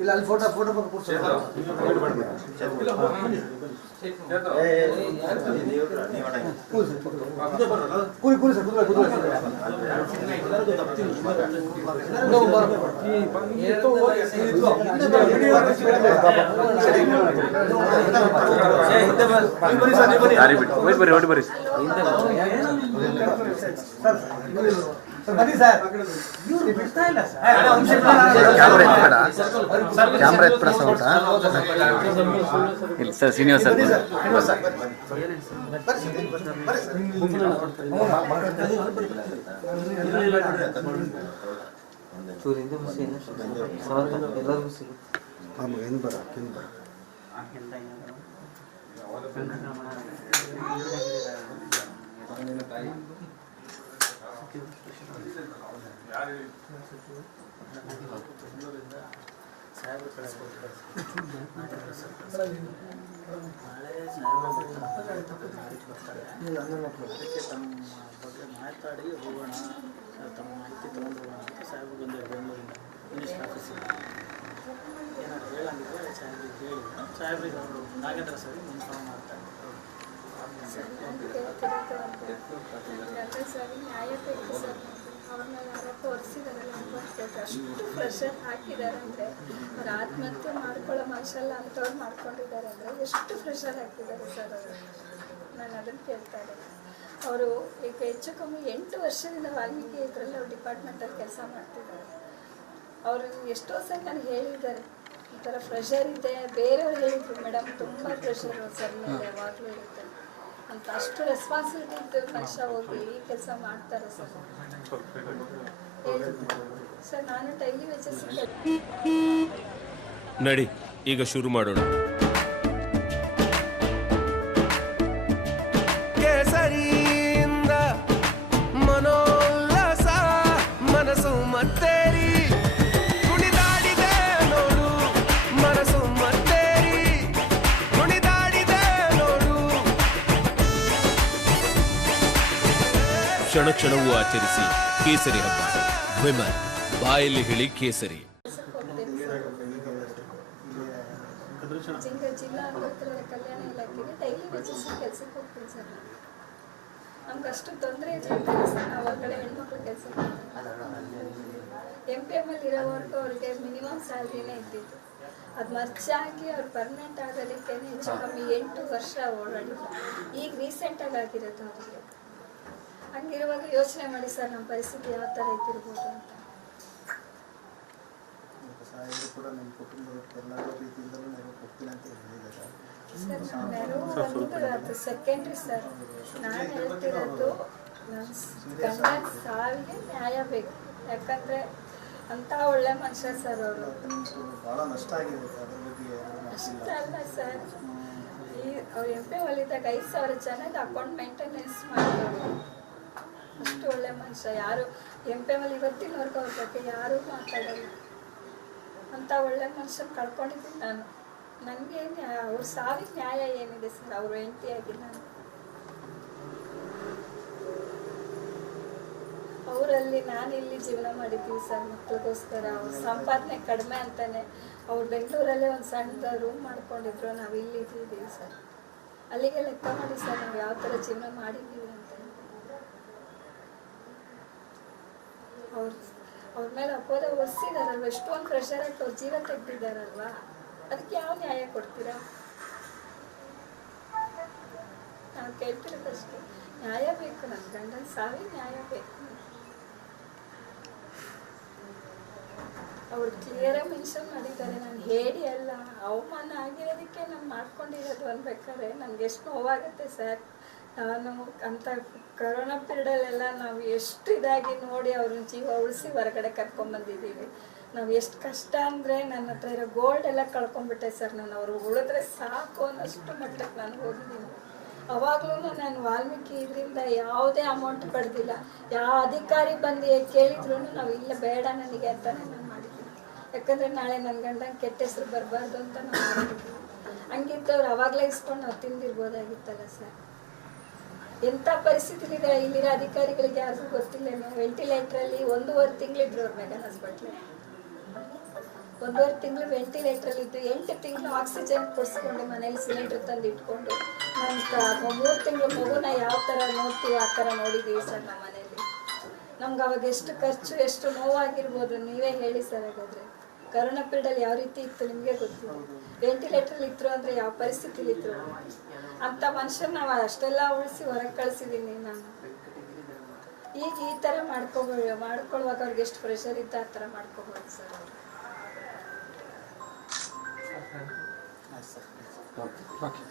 ಇಲ್ಲ ಅಲ್ಲಿ ಫೋಟೋ ಬರ್ರಿ ಬನ್ನಿ ಸರ್. ಕ್ಯಾಮ್ರಾ ಎತ್ತರ ಸೌಟ ಇಲ್ಲ ಸರ್. ಶ್ರೀನಿವಾಸ್ ಸರ್ ಎಲ್ಲರಿಗೂ ಸಿಗುತ್ತೆ. ಮಾತಾಡಿ ಹೋಗೋಣ, ತಮ್ಮ ಮಾಹಿತಿ ತೊಗೊಂಡು ಹೋಗೋಣ ಅಂತ ಸಾಹೇಬ್ ಬಂದು ಬೆಂಗಳೂರಿಂದ ಮಿನಿಸ್ಟರ್ ಆಫೀಸಿಗೆ ಏನಾದ್ರು ಹೇಳಂಗಿದ್ರೆ ಸಾಹೇಬ್ರಿಗೆ ಹೇಳಿ ಸಾಹೇಬ್ರಿಗೆ ಅವರು ನಾಗೇಂದ್ರ ಸರ್ ಇನ್ಫಾರ್ಮ್ ಮಾಡ್ತಾರೆ. ಅವ್ರನ್ನ ಯಾರೋ ತೋರಿಸಿದಾರಲ್ಲ ಅಷ್ಟು ಪ್ರೆಷರ್ ಹಾಕಿದ್ದಾರೆ ಅಂದರೆ ಅವ್ರು ಆತ್ಮಹತ್ಯೆ ಮಾಡ್ಕೊಳ್ಳೋ ಮನುಷ್ಯಲ್ಲ ಅಂಥವ್ರು ಮಾಡ್ಕೊಂಡಿದ್ದಾರೆ ಅಂದರೆ ಎಷ್ಟು ಪ್ರೆಷರ್ ಹಾಕಿದ್ದಾರೆ ಸರ್ ಅವರು. ನಾನು ಅದನ್ನು ಕೇಳ್ತಾ ಇದ್ದೀನಿ. ಅವರು ಈಗ ಹೆಚ್ಚು ಕಮ್ಮಿ 8 ವರ್ಷದಿಂದ ವಾಲ್ಮೀಕಿ ಇದರಲ್ಲಿ ಅವ್ರು ಡಿಪಾರ್ಟ್ಮೆಂಟಲ್ಲಿ ಕೆಲಸ ಮಾಡ್ತಿದ್ದಾರೆ. ಅವರು ಎಷ್ಟೋ ಸಲ ನನಗೆ ಹೇಳಿದ್ದಾರೆ ಈ ಥರ ಪ್ರೆಷರ್ ಇದೆ. ಬೇರೆಯವ್ರು ಹೇಳಿದ್ರು ಮೇಡಮ್ ತುಂಬ ಪ್ರೆಷರು ಸರ್ ಮೇಲೆ ಯಾವಾಗಲೂ ಇರುತ್ತೆ ಅಂತ. ಅಷ್ಟು ರೆಸ್ಪಾನ್ಸಿಬಿಲಿಟಿ ಇದ್ದು ಮನುಷ್ಯ ಹೋಗಿ ಈ ಕೆಲಸ ಮಾಡ್ತಾರೆ ಸರ್. ಸರ್ ನಾನು ಡೈಲಿ ವೇಜಸ್ ನಡಿ ಈಗ ಶುರು ಮಾಡೋಣ. ಕೇಸರಿಯಿಂದ ಮನೋಲ್ಲಾಸ ಮನಸ್ಸು ಮತ್ತೇರಿ ಕುಣಿದಾಡಿದೆ ನೋಡು, ಮನಸ್ಸು ಮತ್ತೇರಿ ಕುಣಿದಾಡಿದೆ ನೋಡು. ಕ್ಷಣ ಕ್ಷಣವೂ ಆಚರಿಸಿ ಕೇಸರಿ ಹಬ್ಬ. ವಿಮಲ್ ಬಾಯಲ್ಲಿ ಹೇಳಿ ಕೇಸರಿ. ಜಿಲ್ಲಾ ಕಲ್ಯಾಣ ಇಲಾಖೆಗೆ ಡೈಲಿ ವೇಜಸ್ ಕೆಲಸಕ್ಕೆ ಹೋಗ್ತೀನಿ ಸರ್. ನಮ್ಗೆ ಅಷ್ಟು ತೊಂದರೆ ಇದೆ ಸರ್. ನಾವು ಹೊರಗಡೆ ಹೆಣ್ಮಕ್ಳು ಕೆಲಸ MPM ಇರೋವರೆಗೂ ಅವ್ರಿಗೆ ಮಿನಿಮಮ್ ಸ್ಯಾಲ್ರಿನೇ ಇದ್ದಿದ್ದು. ಅದು ಮರ್ಚಾಗಿ ಅವ್ರು ಪರ್ಮನೆಂಟ್ ಆಗೋದಕ್ಕೆ ಹೆಚ್ಚು ಕಮ್ಮಿ 8 ವರ್ಷ ಓಡಾಡಿದ್ರು. ಈಗ ರೀಸೆಂಟಾಗಿ ಆಗಿರೋದು ಅವರಿಗೆ. ಹಂಗಿರುವಾಗ ಯೋಚನೆ ಮಾಡಿ ಸರ್ ನಮ್ಮ ಪರಿಸ್ಥಿತಿ ಯಾವ ಥರ ಇದ್ದಿರ್ಬೋದು ಅಂತ. ಕೂಡ ನಮ್ಮ ಕುಟುಂಬದ ಎಲ್ಲ ರೀತಿಯಿಂದಲೂ ನೆರವು ಕೊಡ್ತೀನಿ ಅಂತ ಹೇಳಿದ್ದಾರೆ ಸರ್. ನೆರವು ಒಂದು ಸೆಕೆಂಡ್ರಿ ಸರ್. ನಾನು ಹೇಳ್ತಿರೋದು ನನ್ನ ಗಂಡನ ಸಾವಿಗೆ ನ್ಯಾಯ ಬೇಕು. ಯಾಕಂದರೆ ಅಂಥ ಒಳ್ಳೆ ಮನುಷ್ಯ ಸರ್ ಅವರು. ಭಾಳ ನಷ್ಟ ಆಗಿದೆ ಅದ್ರ ಬಗ್ಗೆ ಅಷ್ಟ ಅಲ್ಲ ಸರ್. ಈ ಅವ್ರು MPM ಇದ್ದಾಗ 5,000 ಜನದ ಅಕೌಂಟ್ ಮೇಂಟೆನೆನ್ಸ್ ಮಾಡಿದ್ರು. ಅಷ್ಟು ಒಳ್ಳೆ ಮನುಷ್ಯ. ಯಾರು MPM ಇವತ್ತಿನವರೆಗೂ ಅವ್ರ ಬಗ್ಗೆ ಯಾರೂ ಮಾತಾಡಲ್ಲ. ಅಂಥ ಒಳ್ಳೆ ಮನುಷ್ಯ ಕಳ್ಕೊಂಡಿದ್ದೀನಿ ನಾನು. ನನಗೆ ಅವ್ರ ಸಾವಿಗೆ ನ್ಯಾಯ ಏನಿದೆ ಸರ್? ಅವರು ಹೆಂಡತಿಯಾಗಿ ನಾನು ಅವರಲ್ಲಿ ನಾನಿಲ್ಲಿ ಜೀವನ ಮಾಡಿದ್ದೀವಿ ಸರ್ ಮಕ್ಳಿಗೋಸ್ಕರ. ಅವ್ರ ಸಂಪಾದನೆ ಕಡಿಮೆ ಅಂತಾನೆ ಅವ್ರು ಬೆಂಗಳೂರಲ್ಲೇ ಒಂದು ಸಣ್ಣ ರೂಮ್ ಮಾಡ್ಕೊಂಡಿದ್ರು. ನಾವು ಇಲ್ಲಿ ಇದ್ದೀವಿ ಸರ್. ಅಲ್ಲಿಗೆ ಲೆಕ್ಕ ಮಾಡಿ ಸರ್ ನಾವು ಯಾವ ಥರ ಜೀವನ ಮಾಡಿದ್ದೀವಿ ಅಂತ. ಅವ್ರ ಮೇಲೆ ಅಪೋದ ಹೊರಿಸಿದಾರಲ್ವ, ಎಷ್ಟೊಂದು ಪ್ರೆಷರ್ ಹಾಕಿ ಅವ್ರ ಜೀವ ತೆಗ್ದಿದ್ದಾರಲ್ವಾ, ಅದಕ್ಕೆ ಯಾವ ನ್ಯಾಯ ಕೊಡ್ತೀರಾ? ನಾನು ಕೇಳ್ತಿರೋದಷ್ಟೇ, ನ್ಯಾಯ ಬೇಕು. ನನ್ನ ಗಂಡನ ಸಾವಿಗೆ ನ್ಯಾಯ ಬೇಕು. ಅವ್ರು ಕ್ಲಿಯರಾಗಿ ಮೆನ್ಷನ್ ಮಾಡಿದ್ದಾರೆ. ನಾನು ಹೇಳಿ ಅಲ್ಲ, ಅವಮಾನ ಆಗಿರೋದಕ್ಕೆ ನಾನು ಮಾಡ್ಕೊಂಡಿರೋದು ಅನ್ಬೇಕಾದ್ರೆ ನನಗೆ ಎಷ್ಟು ನೋವಾಗುತ್ತೆ ಸರ್. ನಾನು ಅಂಥ ಕೊರೋನಾ ಪೀರಿಯಡಲ್ಲೆಲ್ಲ ನಾವು ಎಷ್ಟು ಇದಾಗಿ ನೋಡಿ ಅವ್ರನ್ನ ಜೀವ ಉಳಿಸಿ ಹೊರಗಡೆ ಕರ್ಕೊಂಡ್ಬಂದಿದ್ದೀವಿ. ನಾವು ಎಷ್ಟು ಕಷ್ಟ ಅಂದರೆ ನನ್ನ ಹತ್ರ ಇರೋ ಗೋಲ್ಡ್ ಎಲ್ಲ ಕಳ್ಕೊಂಡ್ಬಿಟ್ಟೆ ಸರ್. ನಾನು ಅವ್ರು ಉಳಿದ್ರೆ ಸಾಕು ಅನ್ನೋಷ್ಟು ಮಟ್ಟಕ್ಕೆ ನಾನು ಹೋಗಿದ್ದೀನಿ. ಅವಾಗಲೂ ನಾನು ವಾಲ್ಮೀಕಿ ಇದರಿಂದ ಯಾವುದೇ ಅಮೌಂಟ್ ಪಡೆದಿಲ್ಲ. ಯಾವ ಅಧಿಕಾರಿ ಬಂದು ಕೇಳಿದ್ರು ನಾವು ಇಲ್ಲ ಬೇಡ ನನಗೆ ಅಂತಾನೆ ನಾನು ಮಾಡಿದ್ದೀನಿ. ಯಾಕಂದರೆ ನಾಳೆ ನನ್ನ ಗಂಡಂಗೆ ಕೆಟ್ಟ ಹೆಸರು ಬರಬಾರ್ದು ಅಂತ ನಾವು ಮಾಡಿದ್ದೀವಿ. ಹಂಗಿದ್ದವ್ರು ಅವಾಗಲೇ ಇಸ್ಕೊಂಡು ನಾವು ತಿಂದಿರ್ಬೋದಾಗಿತ್ತಲ್ಲ ಸರ್. ಎಂಥ ಪರಿಸ್ಥಿತಿಲಿದೆ ಇಲ್ಲಿರೋ ಅಧಿಕಾರಿಗಳಿಗೆ ಯಾರಿಗೂ ಗೊತ್ತಿಲ್ಲ. ವೆಂಟಿಲೇಟ್ರಲ್ಲಿ 1.5 ತಿಂಗಳಿದ್ರು ಅವ್ರ ಮೆಗನ್ ಹಾಸ್ಪಿಟ್ಲಲ್ಲಿ. 1.5 ತಿಂಗಳು ವೆಂಟಿಲೇಟ್ರಲ್ಲಿ ಇದ್ದು 8 ತಿಂಗಳು ಆಕ್ಸಿಜನ್ ಕೊಡಿಸ್ಕೊಂಡು ಮನೇಲಿ ಸಿಲಿಂಡರ್ ತಂದು ಇಟ್ಕೊಂಡು ನಾನು 3 ತಿಂಗಳು ಮಗುನ ಯಾವ ಥರ ನೋಡ್ತೀವಿ ಆ ಥರ ನೋಡಿದ್ದೀವಿ ಸರ್ ನಮ್ಮ ಮನೇಲಿ. ನಮ್ಗೆ ಅವಾಗ ಎಷ್ಟು ಖರ್ಚು ಎಷ್ಟು ನೋವಾಗಿರ್ಬೋದು ನೀವೇ ಹೇಳಿ ಸರ್. ಹಾಗಾದರೆ ಕರೋನಾ ಪೀರಿಯಡಲ್ಲಿ ಯಾವ ರೀತಿ ಇತ್ತು ನಿಮಗೆ ಗೊತ್ತಿಲ್ಲ. ವೆಂಟಿಲೇಟ್ರಲ್ಲಿ ಇದ್ರು ಅಂದರೆ ಯಾವ ಪರಿಸ್ಥಿತಿಲಿ ಇದ್ರು ಅಂಥ ಮನುಷ್ಯನ ನಾವು ಅಷ್ಟೆಲ್ಲ ಉಳಿಸಿ ಹೊರಗೆ ಕಳಿಸಿದ್ದೀನಿ ನಾನು. ಈಗ ಈ ಥರ ಮಾಡ್ಕೊಳ್ಳುವಾಗ ಅವ್ರಿಗೆ ಎಷ್ಟು ಪ್ರೆಷರ್ ಇತ್ತು ಆ ಥರ ಮಾಡ್ಕೋಬೋದು ಸರ್ ಅವರು. ಆಯ್ತು ಸರ್. ಓಕೆ